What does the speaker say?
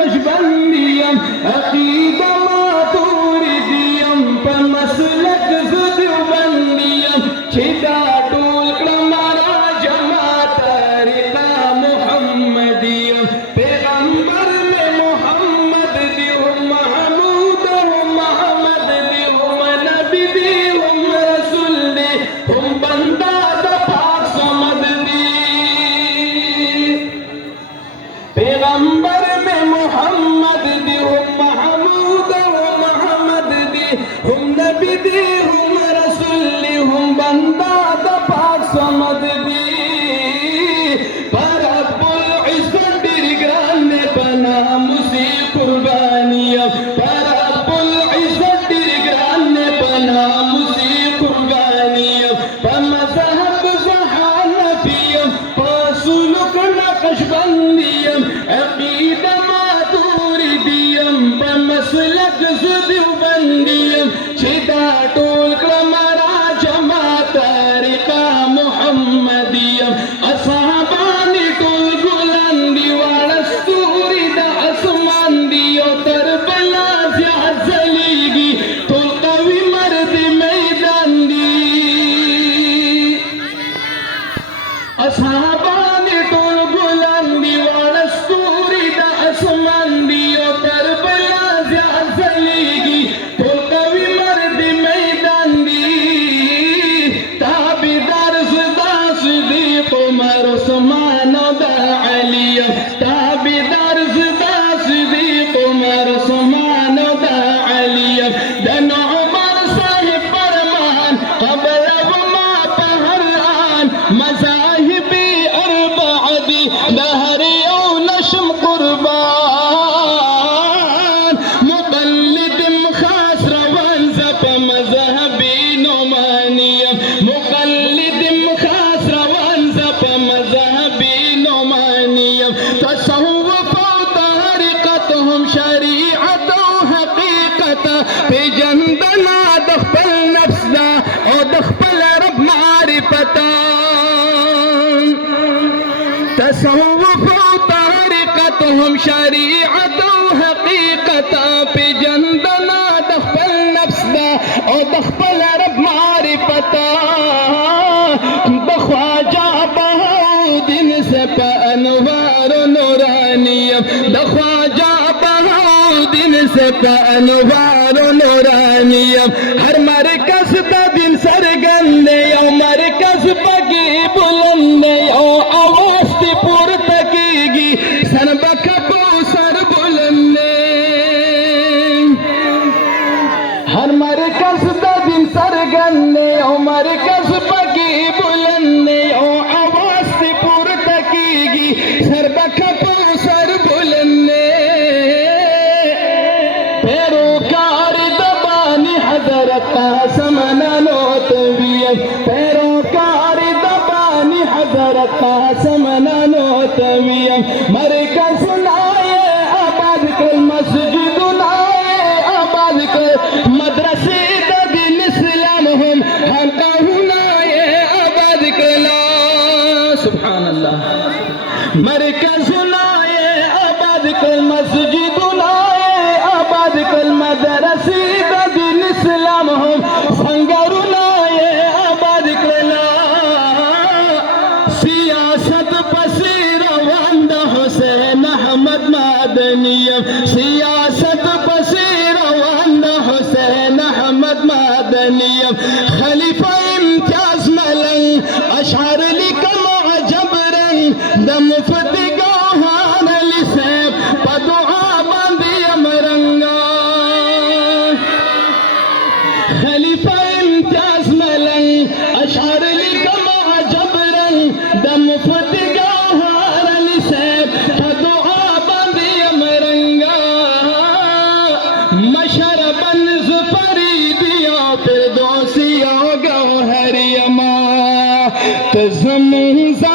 नक्शबंदियम अकीदा मातूरिदियम पर मसलक ज़ुदबंदियम छिदा टोल क्रमारा जमात तरीका मुहम्मदियम पैगंबर में मोहम्मद दियो महमूद हो मोहम्मद दियो नबी दियो रसूल दे हम बंदा पाक समद दी पैगंबर में मोहम्मद दी हम महमूद हो मोहम्मद दी हम नबी दी हम रसूल दी हम बंदा पाक समद दी पर अब्बुल इज़्ज़त बिरग्रान ने बना मुसी कुर्बानियां पर अब्बुल इज़्ज़त बिरग्रान ने बना मुसी कुर्बानियां पर मज़हब ज़हानफियम पर सुलूक नक्शबंदियम अक़ीदा मातूरिदियम पर मसलक ज़ुदबंदियम छिदा टोल क्रमरा जमात तरीका मुहम्मदियम असहाबानी टोल बुलंदी वालस्तूरी दा आसमान दियो करबला ज़लीगी टोल कवी मर्द मैदान दी असहाबानी टोल बुलंदी वालस्तूरी दा आसमान दियो करबला ज़लीगी टोल कवी मर्द मैदान दी ताबेदार ज़दा सिद्दीक़ उमर उस्मान दा अली ताबेदार ज़दा सिद्दीक़ उमर उस्मान दा अली दन उमर साहिब फरमान क़ब्ल वमा पहरान मज़ाहिबी अर्बअदी दहरी औ नशम कुर्बान मुक़ल्लिद खास रवन ज़प मज़हबी नोमानियम मुक़ल्लिद खास रवन ज़प मज़हबी नोमानियम तसव्वुफ़ तरीक़तहुम शरीअत हक़ीक़त पे जंदना दख्ल नफ्स दा और दख्ल रब मारिफता तसव्वुफ़ तरीक़तहुम शरीअत हक़ीक़त पे जंदना दख्ल नफ्स दा और दख्ल रब मारिफता बख्वाजा बहाउद्दीन से प अनवार नूरानियम दख्वाजा बहाउद्दीन से प अनवार नूरानियम हर मरकज़ दा दिन सरगंदे यो मरकज़ बगी बुलंदे यो आवाज़ ती पुरतकीगी सन बकबो सर बुलंदे हर मरकज़ दा दिन सरगंदे यो मरकज़ बगी बुलंदे यो आवाज़ ती पुरतकीगी सर बकबो सर बुलंदे पैरोकार दबानी हज़रत क़ासिम नानोतवी पैरोकार दबानी हज़रत क़ासिम नानोतवी मरकज़ नाए आबाद कर मस्जिद नाए आबाद कर मदरसे दा दिन इस्लाम हम हल्का नाए आबाद कला सुभान अल्लाह मरकज़ नाए आबाद कर मस्जिद नाए आबाद कर मदरसे दा दिन इस्लाम हम संगरू नाए आबाद कला सियासत पसीर वंद हुसैन अहमद मदनियम सियासत पसीर वंद हुसैन अहमद मदनियम खलीफा इम्तियाज मलंग अशअर लिकम अजबरंग दम फति गौहान अली सैब पदुआ बंदियम रंगा खलीफा इम्तियाज मलंग अशअर लिकम अजबरंग दम फति गौहान अली सैब पदुआ बंदियम रंगा मशरबन ज़ुफरीदिया फिरदौसिया गौहरियमा तज़मुज़ा